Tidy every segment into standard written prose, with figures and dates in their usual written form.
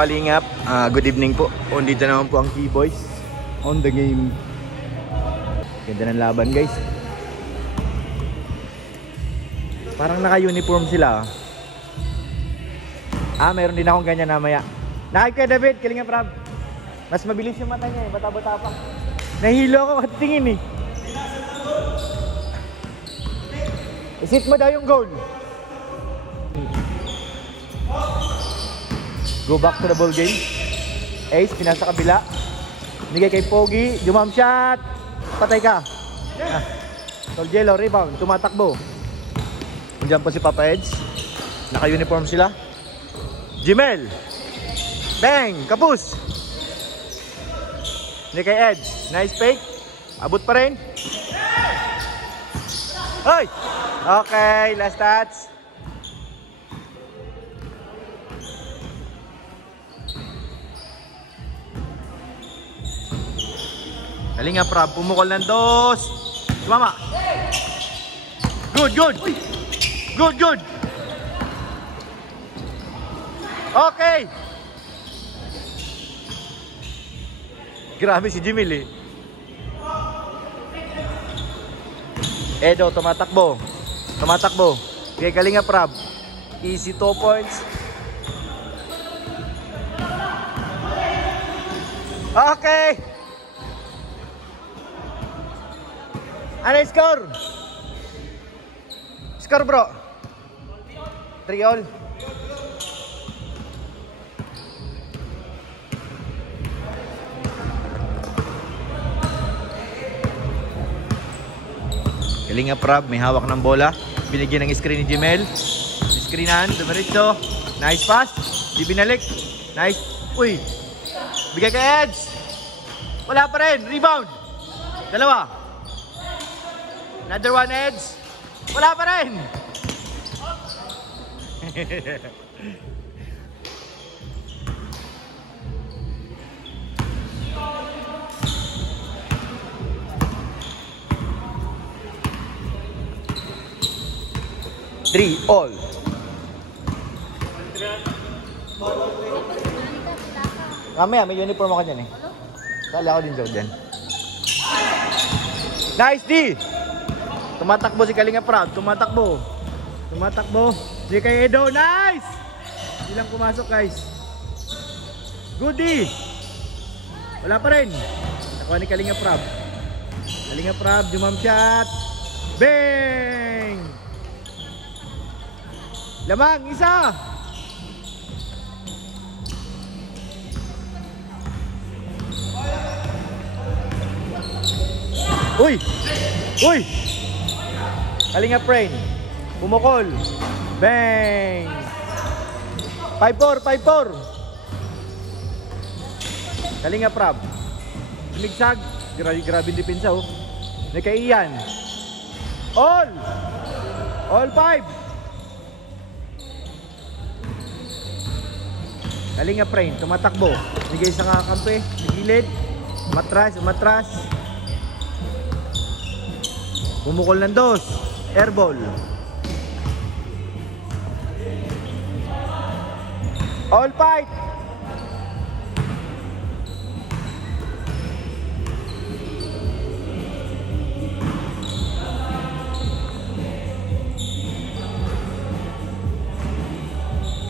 kalingap, good evening po. Dito naman po ang Keyboys on the game. Ganda ng laban guys. Parang naka-uniform sila. Meron din akong ganyan namaya. Nakik ka David, kalingap Rob. Mas mabilis yung mata niya eh, bata-bata pa. Nahilo ako at tingin eh. Isit mo daw yung goal. Go back to the ball game. Ace, pinasa kabila. Nigay kay Pogi. Jumam shot. Patay ka. Solgelo, rebound. Tumatakbo. Diyan po si Papa Eds. Naka-uniform sila. Jimel. Bang! Kapus. Nigay kay Eds. Nice fake. Abot pa rin. Hoy! Okay, last touch. Kalingap Rob, pumukol ng dos. Sumama. Good, good. Good, good. Okay. Grabe si Jimil eh. Edo, tumatakbo. Tumatakbo. Kaya Kalingap Rob. Easy 2 points. Okay. Ano yung score? Score bro? 3-all. Kalingap Rob, may hawak ng bola. Binigyan ng screen ni Jimel. Screenan, dumiritso. Nice pass. Di binalik. Nice. Uy. Bigay kay Edge. Wala pa rin. Rebound. Dalawa. Another one, Edge. Wala pa rin. Three all. Mamaya, may uniform ako dyan eh. Sali ako din dyan. Nice D! Tumatakbo si Kalingap Rob. Tumatakbo. Tumatakbo. Di kay Edo. Nice! Ilang pumasok guys. Goodie. Wala pa rin. Nakuha ni Kalingap Rob. Kalingap Rob. Jumam shot. Bang! Lamang. Isa. Uy! Uy! Kalingap Rain. Pumukol. Bang! 5-4, 5-4. Kalingap Rob. Sumigsag. Grabe depensa oh. Kay Ian. All! All 5. Kalingap Rain. Tumatakbo. Bigay sa kakampi. Sa gilid. Umatras, umatras. Pumukol ng dos. Airball. All fight.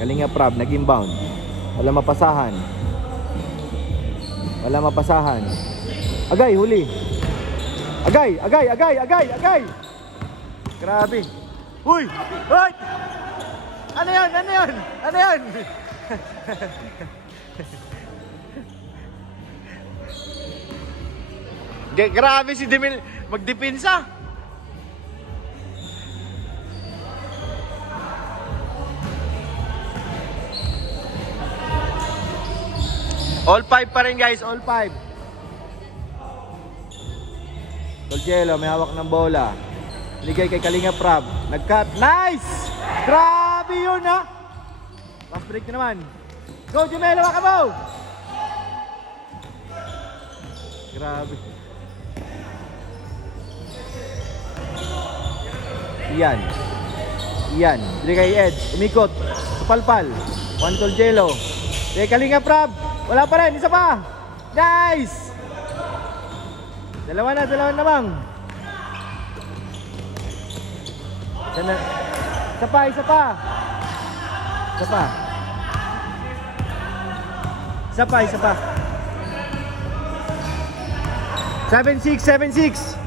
Kalingap Rob nag-inbound. Wala mapasahan. Wala mapasahan. Agay, huli. Agay, agay, agay, agay, agay. Grabe. Uy! Uy! Ano yan? Ano yan? Ano yan? Grabe si Demil magdepensa. All 5 pa rin guys, all 5. Solgelo, may hawak ng bola. Ligay kay Kalingap Rob. Nag-cut. Nice! Grabe yun ha! Last break na naman. Go Jimelo, waka mo! Grabe. Iyan. Iyan. Ligay kay Ed. Umikot. Palpal. Juan Solgelo. Okay, Kalinga Prab. Wala pa rin, isa pa. Nice! Dalawa na bang. Isa pa. Isa pa. 7-6.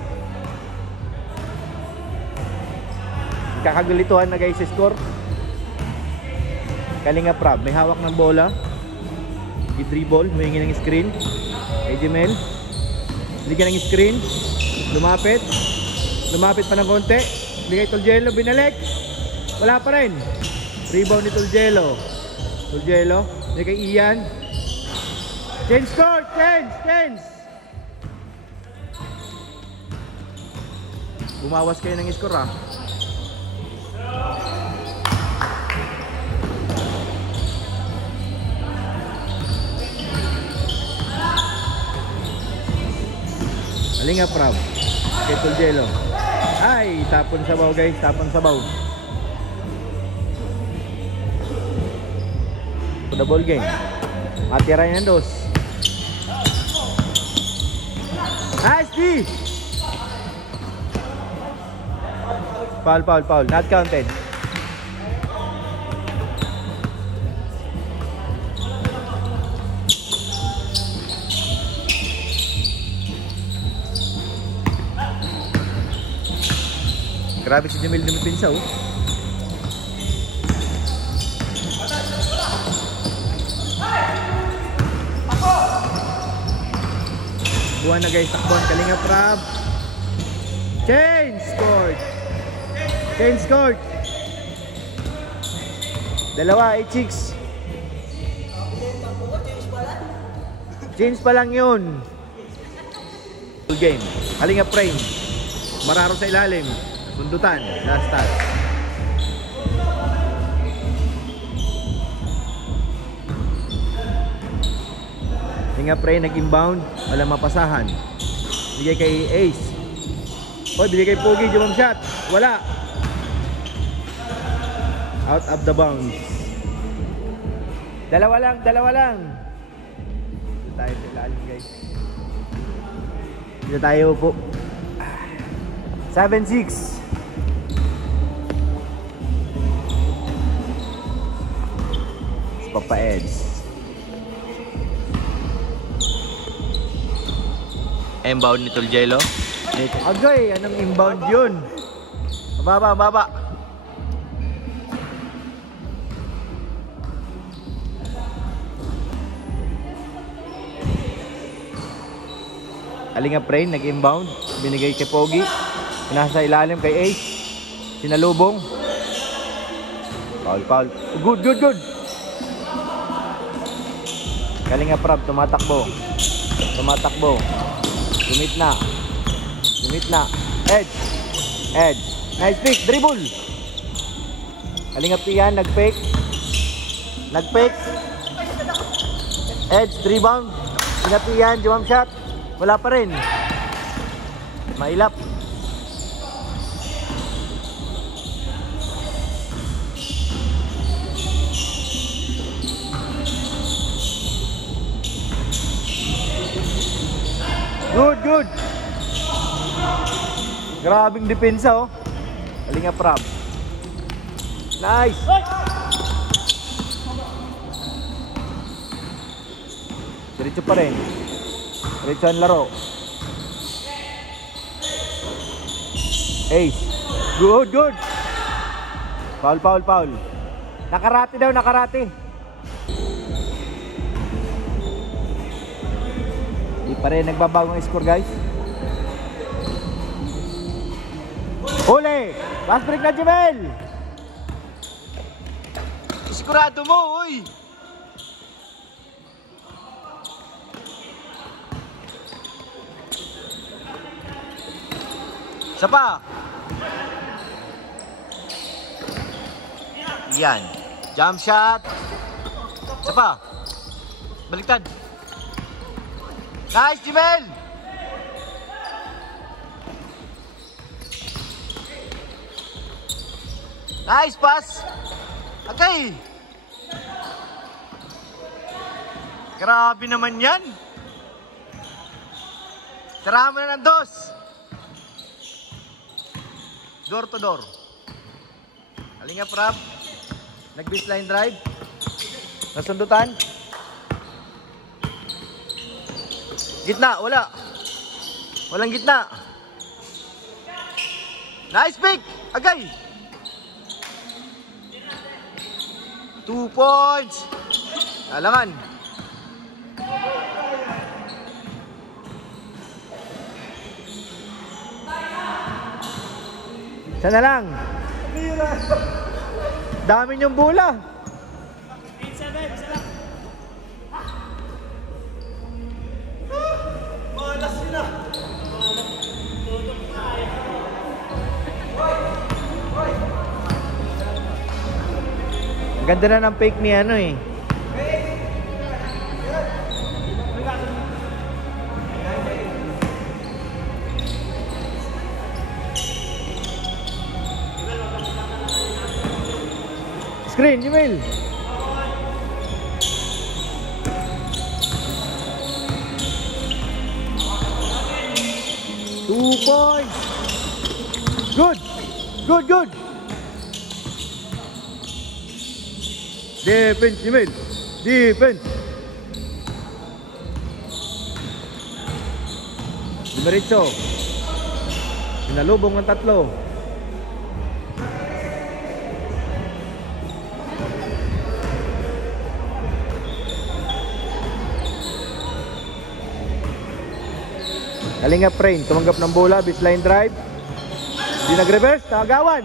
Kakagulituhan na guys, score. Kalinga Prab, may hawak ng bola. I-dribble, humingi ng screen. Kay Jemel. Bigyan ng screen. Lumapit pa ng konti. Bigay Tuljelo, binalik. Wala pa rin. Rebound ni Tuljelo. Bigay kay Ian. Change court, change. Bumawas kayo ng score ah. Kalinga Prab kay Tuljelo. Ay, tapon sabaw guys, the ball game. Matira yan dos. Nice D. Foul. Not counted. Grabe si Jamil dumipinsa oh. Buwan na guys, takbuhan Kalinga Prab. Change court. Dalawa, 8-6. Change pa lang yun. Full game. Kalinga frame. Mararo sa ilalim. Sundutan, last touch. Kalinga frame, nag-inbound. Walang mapasahan. Bigay kay Ace. Bigay kay Pogi, jump shot. Wala. Out of the bounds. Dalawa lang. Dito tayo sa ilalim guys. Dito tayo po. 7-6. Papa Eds. Inbound ni Tuljelo. Agay, anong inbound yun? Baba. Kalinga Prain, nag-inbound. Binigay kay Pogi. Nasa ilalim kay Ace. Sinalubong. Foul. Good. Kalinga Prab, tumatakbo. Lumit na. Edge. Nice pick, dribble. Kalinga Pian, nag-fake. Edge, rebound. Kalinga Pian, jump shot. Wala pa rin. Mailap. Good. Grabing depensa oh. Kalinga Prab. Nice. Diretso pa rin. Diretso ang laro. Ace. Good. Foul. Nakarate daw. Di pa rin nagbabago ang score guys. Huli! Last break na Jemel! Sigurado mo, uy! Isa pa! Yan. Jump shot! Isa pa! Baliktad! Nice, Jemel! Nice pass! Okay! Grabe naman yan. Tirahan mo na ng 2. Door to door. Kalinga Prab. Nag-baseline drive. Nasundutan. Gitna, wala. Walang gitna. Nice pick. Agay. 2 points. Alangan. Sana lang. Dami niyong bola. 8-7, isa lang. Malas yun ah. Ang ganda na ng fake ni ano eh. Screen, Jemel. Two points. Good. Good, good. Defense, Jemel. Defense. Diretso. Sinalubong ng 3. Kalinga Prain, tumanggap ng bola, baseline drive. Di nag-reverse, tagawan.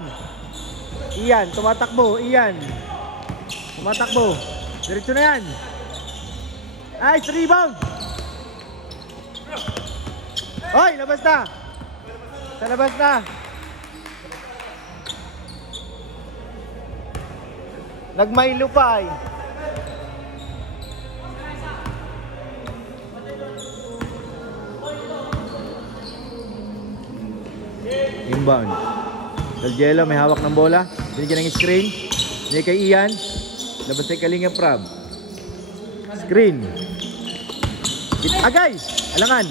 Iyan, tumatakbo, Iyan. Tumatakbo. Diretso na yan. Nice, rebound. Oy, labas na. Sa labas na. Nagmaylo pa eh. Inbound. Daljelo may hawak ng bola. Binigyan ng screen. Binigyan kay Ian. Labas ay Kalinga Prab. Screen. Agay! Alangan.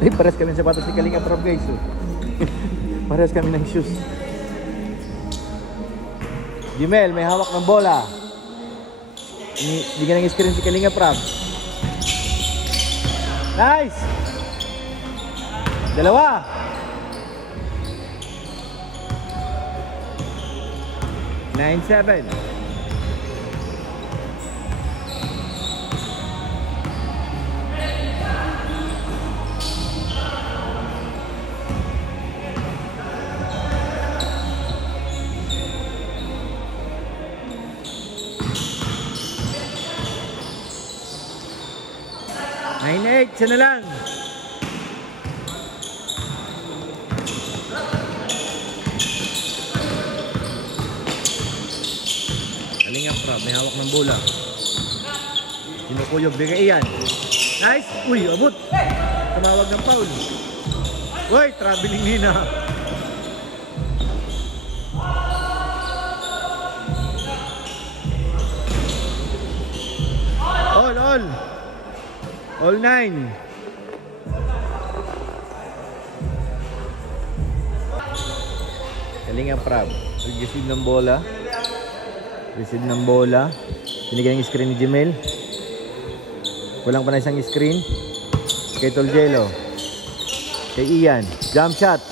Eh, pares kami ng sapatos ni Kalinga Prab guys. Oh. Pares kami ng shoes. Jemel, may hawak ng bola. Bigyan ng screen si Kalinga Prab. Nice! 2. 9-7. Siya na lang. Kalinga Prab, may hawak ng bola. Sinukuyog, bigay Iyan. Nice! Uy, abot! Tumawag ng foul. Uy, traveling nina. All. All 9. Kalinga Prab. Receive ng bola. Receive ng bola. Binigyan ng screen ni Jemel. Walang pa na isang screen. Kay Toljelo. Kay Ian. Jump shot.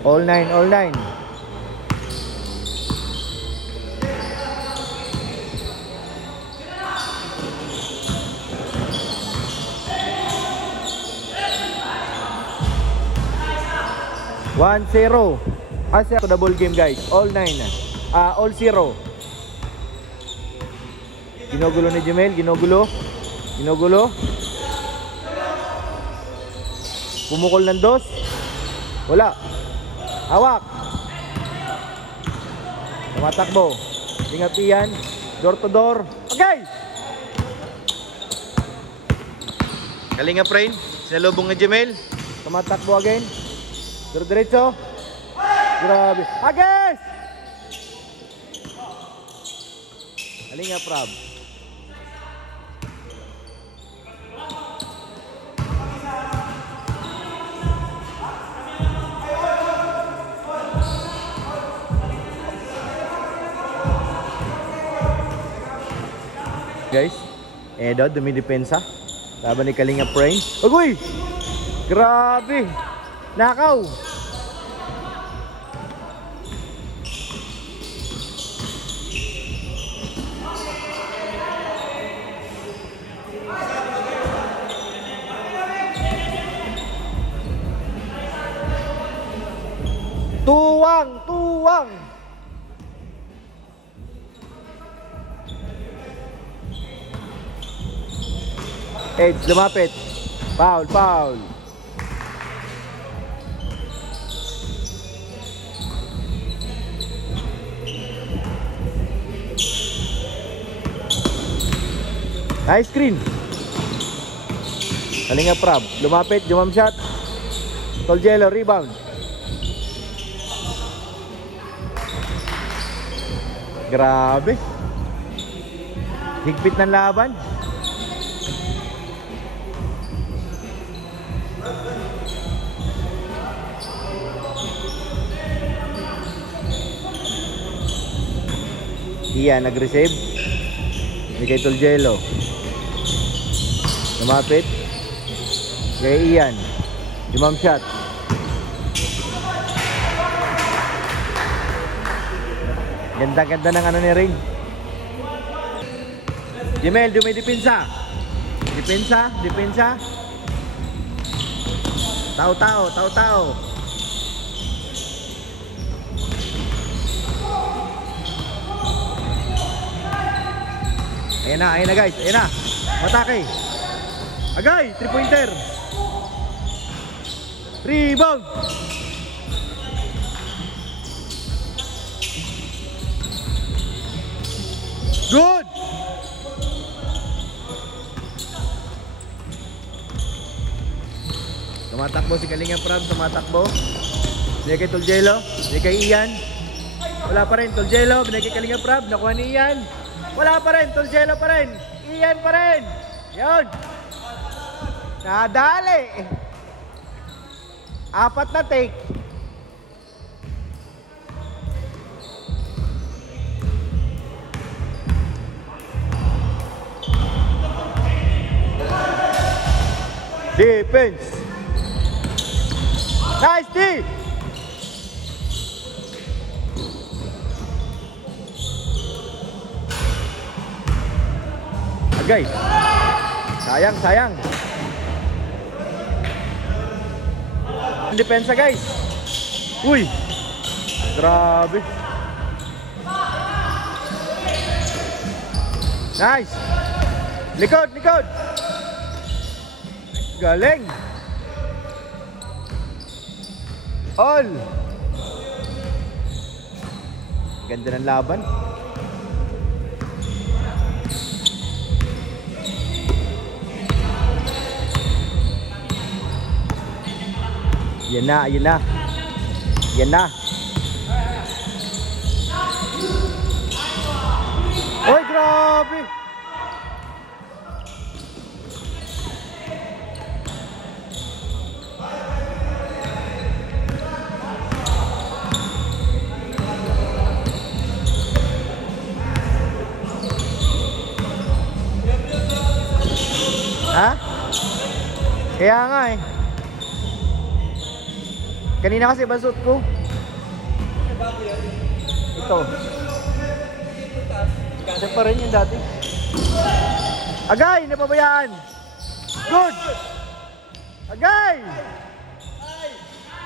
All 9, all 9. One, 0. As the ball game guys. All 9. All 0. Ginugulo ni Jemel. Ginugulo. Pumukol ng 2. Wala. Hawak. Tumatakbo. Ingat Ian. Door to door. Okay! Kalinga Prain. Sinalubong ni Jemel. Tumatakbo again. Diretso. Grabe. Agis! Kalinga Prab. Guys, Edo, dumidepensa. Laban ni Kalinga Prain. Agoy! Grabe! Nakaw! Tuwang! Edge, lumapit. Foul. Nice screen. Kalinga Prab, lumapit, jump shot. Tolgelo, rebound. Grabe. Higpit ng laban. Ian nag-receive. Bigay Tolgelo. Lumapit. Kay Ian. Jump shot. Ganda-ganda ng ano ni Ring. Jemel, dumidepensa. Depensa. Tao. Ayan na guys, matake. Agay, 3-pointer. Rebound. Good. Tumatakbo si Kalinga Prab, binigay kay Tolgelo, binigay kay Ian. Wala pa rin, Tolgelo, binigay kay Kalinga Prab, nakuha ni Ian. Wala pa rin, Tolgelo pa rin. Ian pa rin. Yun. Nadali. 4 na take. Defense. Nice D. Agay. Sayang. Depensa guys. Uy. Grabe. Nice. Likod. Galing. All. Ganda ng laban. Yan na. Oy, grabe. Ha? Kaya nga eh. Kanina kasi ba suit ko? Ito. Kasi pa rin yung dati. Agay! Napabayaan! Good! Agay!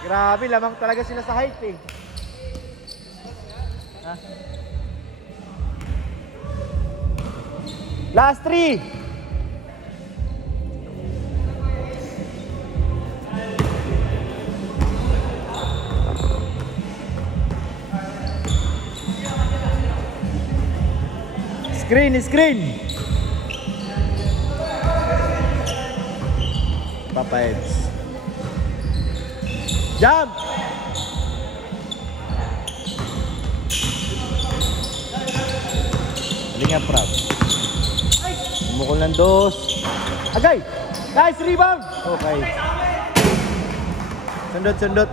Grabe, lamang talaga sila sa height eh. Ha? Last 3! Screen. Papa Eds. Jump! Linga Prab. Umukol ng dos. Agay! Nice rebound! Okay. Sundot.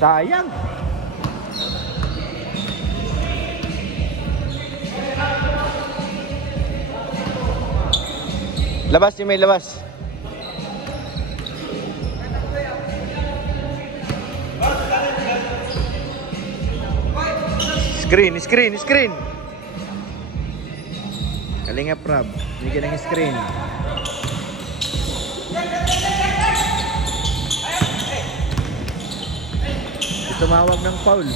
Sayang. Labas yung may labas. Screen. Kalinga Prab. Bigyan ng screen. Tumawag ng foul.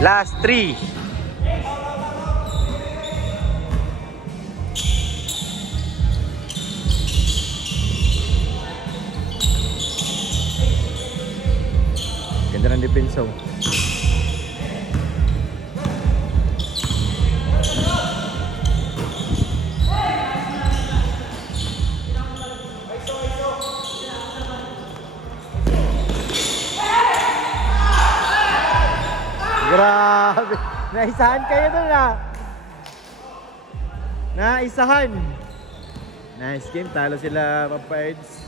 Last 3. Ganda ng depensa. Grabe. Naisahan kayo doon ah. Naisahan. Nice game. Talo sila, Papa Eds.